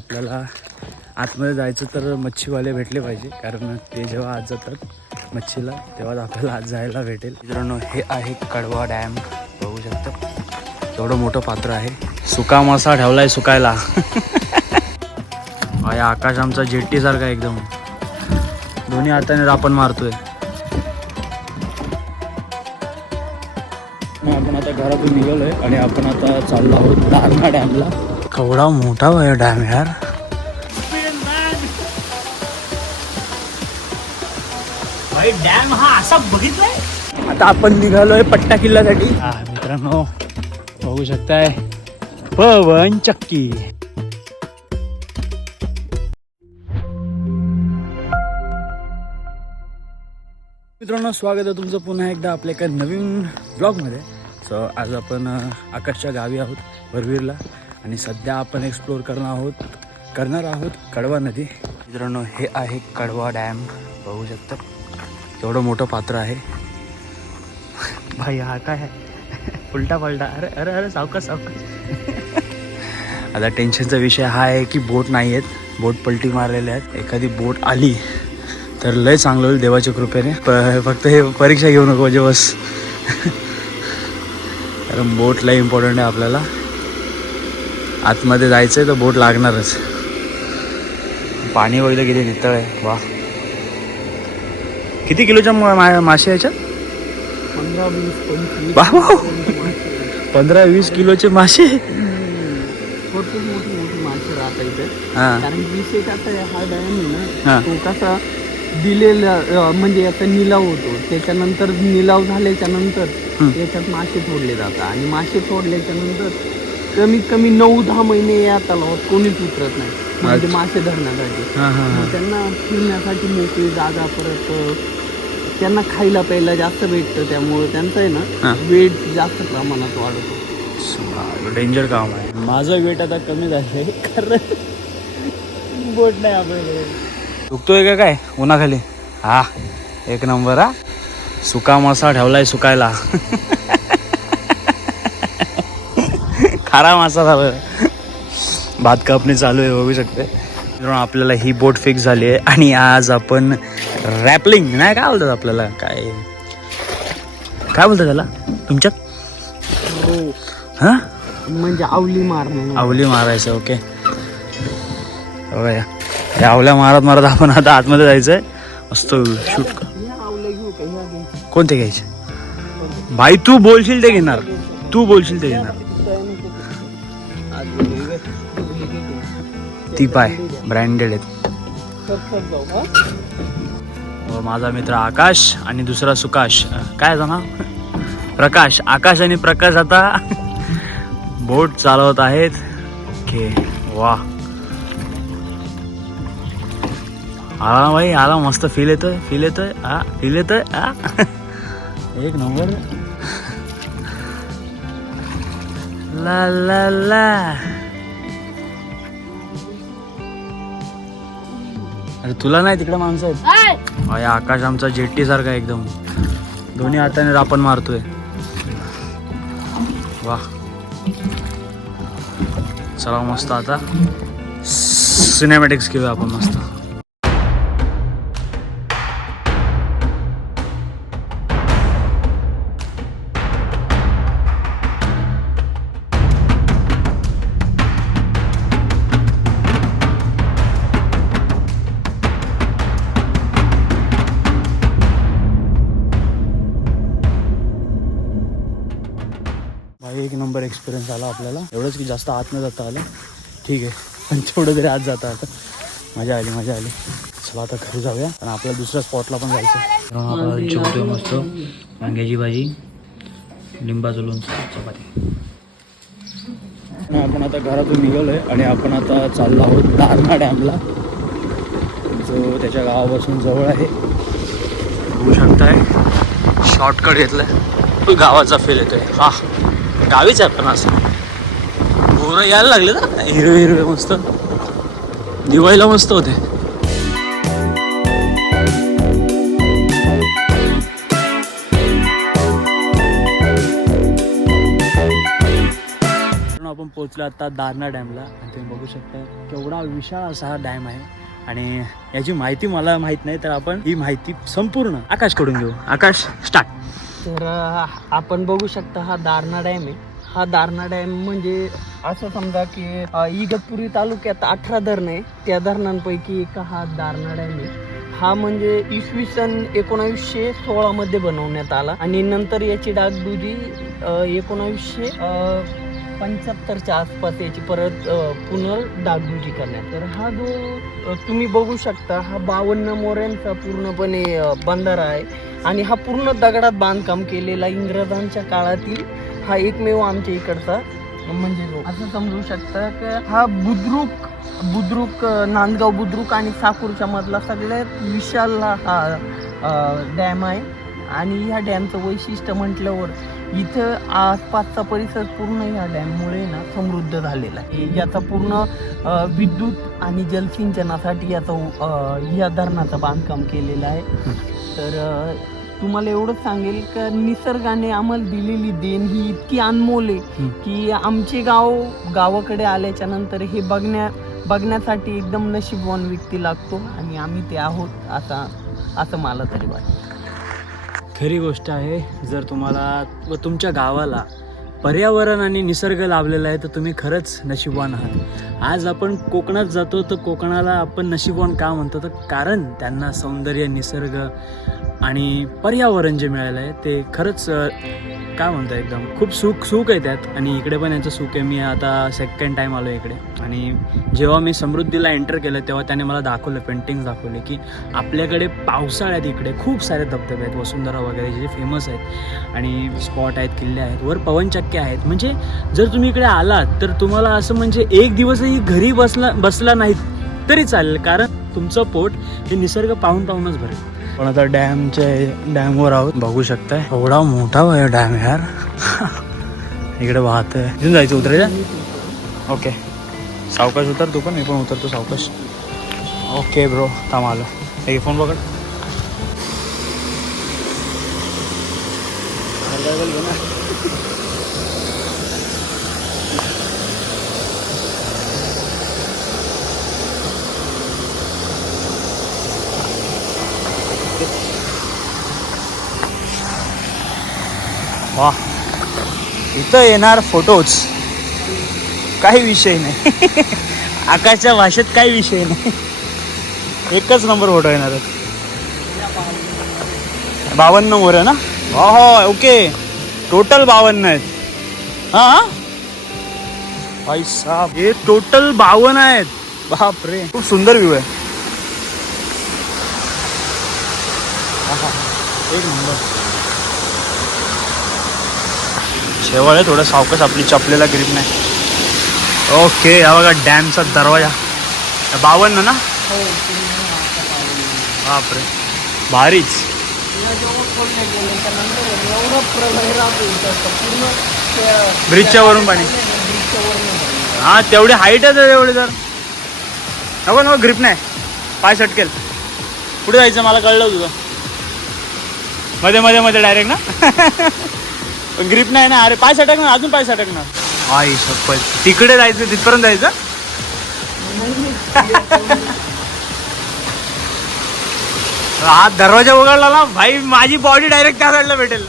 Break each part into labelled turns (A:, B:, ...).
A: आपल्याला आतमध्ये जायचं तर मच्छीवाले भेटले पाहिजे. कारण ते जेव्हा आत जातात मच्छीला तेव्हाच आपल्याला आत जायला भेटेल. मित्रांनो हे आहे कडवा डॅम. बघू शकता. एवढं मोठं पात्र आहे. सुका मासा ठेवलाय सुकायला. अरे आकाश आमचा जेट्टी सारखा एकदम. दोन्ही हाताने आपण मारतोय. मग आपण आता घरातून निघालोय आणि आपण आता चाललो आहोत दारणा डॅमला. केवढा मोठा डॅम यार.
B: डॅम हा असा बघितलाय?
A: आता आपण निघालोय पट्टा किल्ल्यासाठी. हा मित्रांनो बघू शकताय. पवन चक्की. मित्रांनो स्वागत आहे तुमचं पुन्हा एकदा आपल्या एका नवीन ब्लॉगमध्ये सो आज आपण आकाशच्या गावी आहोत वरवीरला आणि सध्या आपण एक्सप्लोअर करणार आहोत करणार आहोत कडवा नदी. मित्रांनो हे आहे कडवा डॅम बघू शकता एवढं मोठं पात्र आहे. भाई हा काय आहे? उलटा पलटा अरे अरे अरे सावकाश सावकाश. आता टेन्शनचा विषय हा आहे की बोट नाही आहेत. बोट पलटी मारलेल्या आहेत. एखादी बोट आली तर लय चांगलं होईल देवाच्या कृपेने. फक्त हे परीक्षा घेऊ नको म्हणजे बस कारण बोट लय इम्पॉर्टंट आहे आपल्याला. आतमध्ये जायचं आहे तर बोट लागणारच. पाणी वगैरे किती नितळ आहे. वा. किती किलोच्या मा- मा- मासे याच्यात?
B: पंधरा वीस पंचवीस
A: बाबा पंधरा वीस किलोचे मासे?
B: भरपूर मोठी मोठी मासे राहतात इथे.
A: हा.
B: कारण विषय कसा आहे हा डॅम आहे
A: हा.
B: ना तो कसा दिलेला म्हणजे याचा निलाव होतो. त्याच्यानंतर निलाव झाल्याच्यानंतर
A: हं.
B: याच्यात मासे सोडले जातात. आणि मासे सोडल्याच्या नंतर कमीत कमी नऊ दहा महिने या तलावात कोणीच उतरत नाही. म्हणजे. मासे धरण्यासाठी.
A: हा हा हा.
B: मग त्यांना फिरण्यासाठी मोकळी जागा परत अं, त्यांना खायला प्यायला जास्त भेटतं त्यामुळं त्यांचं आहे
A: हा.
B: ना वेट जास्त प्रमाणात वाढतो.
A: डेंजर काम आहे. माझं वेट आता कमी झालंय कारण बोट नाही आपल्याकडे. दुखतोय का काय? उन्हाखाली? हा एक नंबर हा. सुका मासा ठेवलाय सुकायला. खारा मासा झाला. भात कापणी चालू आहे बघू शकते. आपल्याला ही बोट फिक्स झाली आहे आणि आज आपण रॅपलिंग नाही काय बोलतात आपल्याला? काय? काय बोलतात त्याला? तुमच्यात? हां?
B: म्हणजे आवली मारणं
A: आवली मारायचं ओके बघा आवल्या मारत मारत आपण आता आतमध्ये जायचंय. मस्त शूट? कोणते घ्यायचे? भाई तू बोलशील ते घेणार. तू बोलशील ते घेणार. ती पाय ब्रँडेड आहेत.
B: हो,
A: माझा मित्र आकाश आणि दुसरा सुकाश. काय जाणार प्रकाश. आकाश आणि प्रकाश आता बोट चालवत आहेत. ओके वा. आला भाई आला मस्त फील येतोय फील येतोय. हा फील येतोय? आ. एक नंबर. ला ला ला. अरे तुला नाही तिकडे माणसं आहेत. अय आकाश आमचा जेट्टी सारखा एकदम. दोन्ही हाताने आपण मारतोय. वा. चला मस्त आता. सिनेमॅटिक्स घेऊया आपण मस्त. एक्सपिरियन्स आला आपल्याला. एवढंच की जास्त आत न जाता आलं. ठीक आहे. पण थोडं तरी आत जाता आता मजा आली मजा आली. चला आता घरी जाऊया. आणि आपल्या दुसऱ्या स्पॉटला पण जायचं आपण जेवतोय मस्त. वांग्याची भाजी लिंबाचं लोणचं चपाती. आपण आता घरातून निघालोय आणि आपण आता चाललो आहोत दारणा डॅमला. जो त्याच्या गावापासून जवळ आहे. बघू शकताय. शॉर्टकट घेतलाय. गावाचा फील येतोय. हा. गावीच आहे पण असं. बोरं यायला लागले ना? हिरवे हिरवे मस्त. दिवाळीला मस्त होते. आपण पोहोचलो आता दारणा डॅमला. आणि तुम्ही बघू शकता केवढा विशाळ असा हा डॅम आहे. आणि याची माहिती मला माहीत नाही तर आपण ही माहिती संपूर्ण आकाशकडून घेऊ. आकाश स्टार्ट
B: तर आपण बघू शकता हा दारणा डॅम आहे. हा दारणा डॅम म्हणजे असं समजा की इगतपुरी तालुक्यात अठरा धरण आहे त्या धरणांपैकी एक हा दारणा डॅम आहे. हा म्हणजे इसवी सन एकोणावीसशे सोळामध्ये बनवण्यात आला आणि नंतर याची डागडुजी एकोणावीसशे पंच्याहत्तरच्या आसपास याची परत अ, करण्यात. तर हा जो तुम्ही बघू शकता हा बावन्न मोऱ्यांचा पूर्णपणे बंधारा आहे. आणि हा पूर्ण दगडात बांधकाम केलेला इंग्रजांच्या काळातील हा एकमेव आमच्या इकडचा म्हणजे असं समजू शकता की हा बुद्रुक बुद्रुक नांदगाव बुद्रुक आणि साकूरच्या मधला सगळ्यात विशाल हा डॅम आहे. आणि ह्या डॅमचं वैशिष्ट्य म्हटल्यावर इथं आसपासचा परिसर पूर्ण ह्या डॅममुळे ना समृद्ध झालेला आहे. याचा पूर्ण विद्युत आणि जलसिंचनासाठी याचा या धरणाचं बांधकाम केलेलं आहे. तर तुम्हाला एवढंच सांगेल का निसर्गाने आम्हाला दिलेली देण ही इतकी अनमोल आहे. की आमचे गाव गावाकडे आल्याच्यानंतर हे बघण्या बघण्यासाठी एकदम नशीबवान व्यक्ती लागतो आणि आम्ही ते आहोत असा असं मला तरी वाटतं.
A: खरी गोष्ट आहे जर तुम्हाला व तुमच्या गावाला पर्यावरण आणि निसर्ग लाभलेला आहे तर तुम्ही खरंच नशीबवान आहात. आज आपण कोकणात जातो तर कोकणाला आपण नशीबवान का म्हणतो? तर कारण त्यांना सौंदर्य निसर्ग आणि पर्यावरण जे मिळालं आहे ते खरंच काय म्हणतो एकदम? खूप सुख सुख आहे त्यात. आणि इकडे पण यांचं सुख आहे. मी आता सेकंड टाईम आलो इकडे. आणि जेव्हा मी समृद्धीला एंटर केलं तेव्हा त्याने मला दाखवलं पेंटिंग दाखवले की आपल्याकडे पावसाळ्यात इकडे खूप सारे धबधबे आहेत. वसुंधरा वगैरे जे फेमस आहेत. आणि स्पॉट आहेत किल्ले आहेत. वर पवनचक्के आहेत. म्हणजे जर तुम्ही इकडे आलात तर तुम्हाला असं म्हणजे एक दिवसही घरी बसला बसला नाहीत तरी चालेल. कारण तुमचं पोट हे निसर्ग पाहून पाहूनच भरेल. पण आता डॅमच्या डॅमवर आहोत. बघू शकताय. एवढा मोठा डॅम यार. इकडे वाहत आहे इथून जायचं उतरायचं ओके सावकाश उतर तू पण. मी पण उतरतो सावकाश. ओके ब्रो थांब आलो. हे फोन पकड. ना. फक्त येणार फोटोज काही विषय नाही. आकाशच्या भाषेत काही विषय नाही. एकच नंबर फोटो येणार बावन्न मोर ना? हो हो ओके टोटल बावन्न आहेत. हा भाई हे टोटल बावन्न आहेत. बाप रे खूप सुंदर व्ह्यू आहे. एक नंबर शेवळ आहे थोडं सावकाश आपली चपलेला ग्रीप नाही. ओके हा बघा डॅमचा दरवाजा. बावन्न ना? बापरे. भारीच. ब्रिजच्या वरून पाणी. हा तेवढी हाईटच आहे तेवढी तर. नको नको ग्रीप नाही. पाय सटकेल. पुढे जायचं मला कळलं तुझं. मध्ये मध्ये मध्ये डायरेक्ट ना? ग्रीप नाही ना अरे पाय सटकणार अजून पाय सटकणार. आई शपथ तिकडे जायचं तिथपर्यंत जायचं? हा दरवाजा उघडला ना भाई माझी बॉडी डायरेक्ट त्या साईडला भेटेल.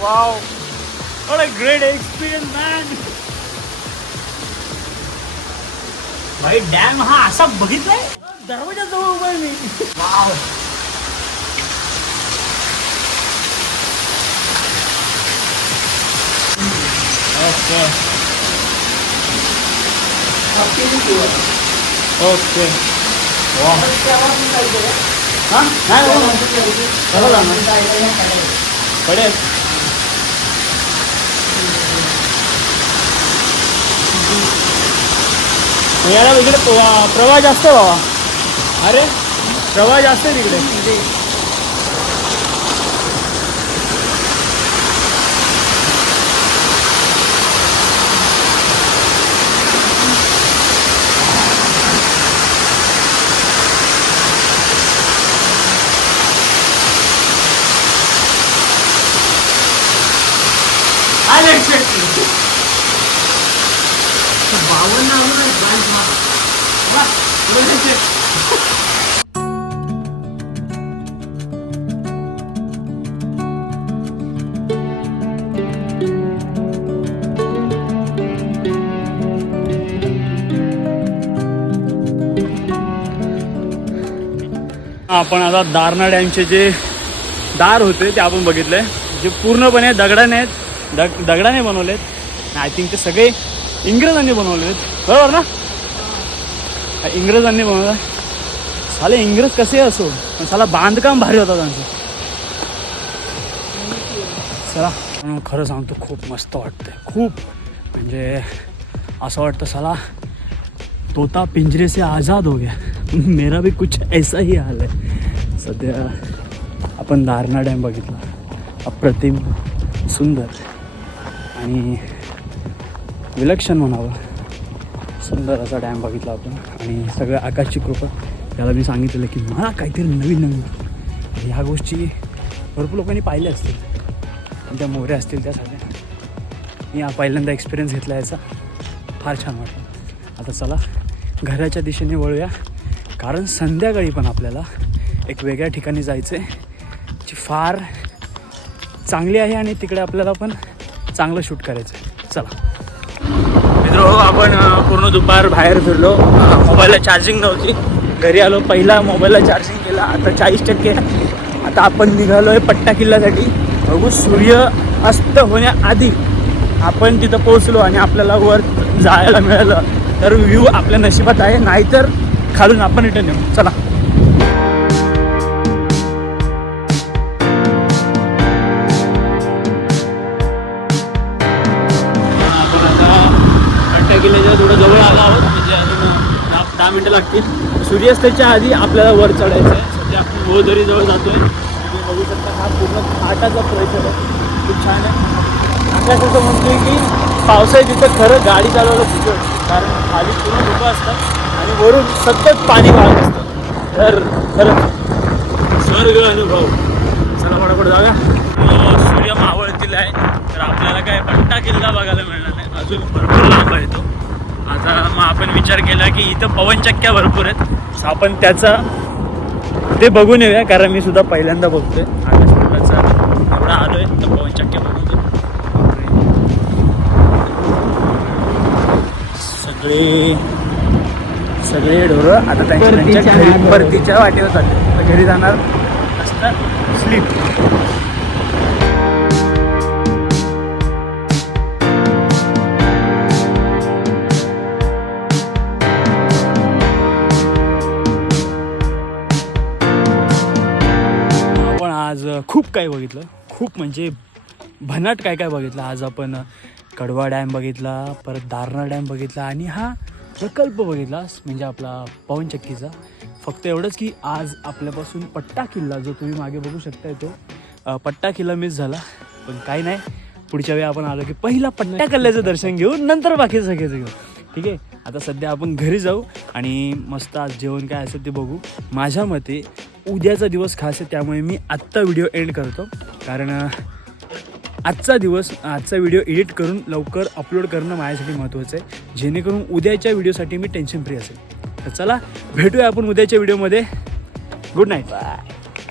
A: Wow what a great experience man भाई डॅम हा असा बघितलाय? दरवाजा जवळ उभा मी. Wow okay. हा नाही हो. पडेल याला इकडे प्रवाह जास्त आहे बाबा. अरे प्रवाह जास्त आहे तिकडे. चटणी आपण आता दारणा डॅमचे जे दार होते ते आपण बघितले. जे पूर्णपणे दगडाने दग दगडाने बनवलेत. आय थिंक ते सगळे इंग्रजांनी बनवले आहेत बरोबर ना? इंग्रजांनी बनवलं. साले इंग्रज कसे असो पण साला बांधकाम भारी होता त्यांचं. चला म्हणून खरं सांगतो खूप मस्त वाटतंय. खूप. म्हणजे असं वाटतं साला तोता पिंजरे से आज़ाद हो गया. मेरा भी कुछ ऐसा ही हाल आहे सध्या आपण दारणा डॅम बघितला. अप्रतिम सुंदर. आणि विलक्षण म्हणावं. सुंदर असा डॅम बघितला आपण. आणि सगळं आकाशची कृपा. त्याला मी सांगितलेलं की मला काहीतरी नवीन नवीन. ह्या गोष्टी भरपूर लोकांनी पाहिल्या असतील. पण त्या मोऱ्या असतील त्या सगळ्या. मी हा पहिल्यांदा एक्सपिरियन्स घेतला याचा. फार छान वाटलं. आता चला घराच्या दिशेने वळूया. कारण संध्याकाळी पण आपल्याला एक वेगळ्या ठिकाणी जायचं आहे जी फार चांगली आहे आणि तिकडे आपल्याला पण चांगलं शूट करायचं. चला. मित्र हो, आपण पूर्ण दुपार बाहेर फिरलो. मोबाईलला चार्जिंग नव्हती. घरी आलो पहिला मोबाईलला चार्जिंग केला. आता चाळीस टक्के. आता आपण निघालो आहे पट्टा किल्ल्यासाठी. बघू सूर्य अस्त होण्याआधी आपण तिथं पोहोचलो आणि आपल्याला वर जायला मिळालं. तर व्ह्यू आपल्या नशिबात आहे. नाहीतर खालून आपण रिटर्न येऊ चला. मिनटं लागतील. सूर्यास्ताच्या आधी आपल्याला वर चढायचं आहे. सध्या आपण गोदरीजवळ जातोय. तुम्ही बघू शकता हा पूर्ण घाटाचा परिसर आहे. खूप छान आहे. आकाश असं म्हणतोय की पावसाळ्यात तिथं खरं गाडी चालवायला खूप कारण खाली पूर्ण धुकं असतात आणि वरून सतत पाणी वाहत असतं. तर खरं स्वर्ग अनुभव. चला फटाफट जागा सूर्य मावळतील आहे. तर आपल्याला काय पट्टा किल्ला बघायला मिळणार नाही. अजून भरपूर लांब आहे तो. आता मग आपण विचार केला की इथं पवनचक्क्या भरपूर आहेत. आपण त्याचा ते बघून येऊया कारण मी सुद्धा पहिल्यांदा बघतोय. आकाशगंगाचा एवढा आलोय तर पवनचक्क्या बघून. सगळे सगळे ढोरं आता त्यांच्या त्यांच्या
B: परतीच्या
A: घरी
B: मार्गावर.
A: परतीच्या वाटेवर चालले. आता घरी जाणार असतं स्लीप खूप काही बघितलं? खूप म्हणजे भन्नाट काय काय बघितलं? आज आपण कडवा डॅम बघितला परत दारणा डॅम बघितला आणि हा प्रकल्प बघितला म्हणजे आपला पवनचक्कीचा. फक्त एवढंच की आज आपल्यापासून पट्टा किल्ला जो तुम्ही मागे बघू शकताय तो पट्टा किल्ला मिस झाला. पण काही नाही. पुढच्या वेळी आपण आलो की पहिला पट्टा किल्ल्याचं दर्शन घेऊ नंतर बाकीचं सगळ्याचं घेऊ. ठीक आहे? आता सध्या आपण घरी जाऊ आणि मस्त आज जेवण काय असेल ते बघू. माझ्या मते उद्याचा दिवस खास आहे त्यामुळे मी आत्ता व्हिडिओ एंड करतो. कारण आजचा दिवस आजचा व्हिडिओ एडिट करून लवकर अपलोड करणं माझ्यासाठी महत्त्वाचं आहे. जेणेकरून उद्याच्या व्हिडिओसाठी मी टेन्शन फ्री असेल. तर चला भेटूया आपण उद्याच्या व्हिडिओमध्ये. Good night. बाय.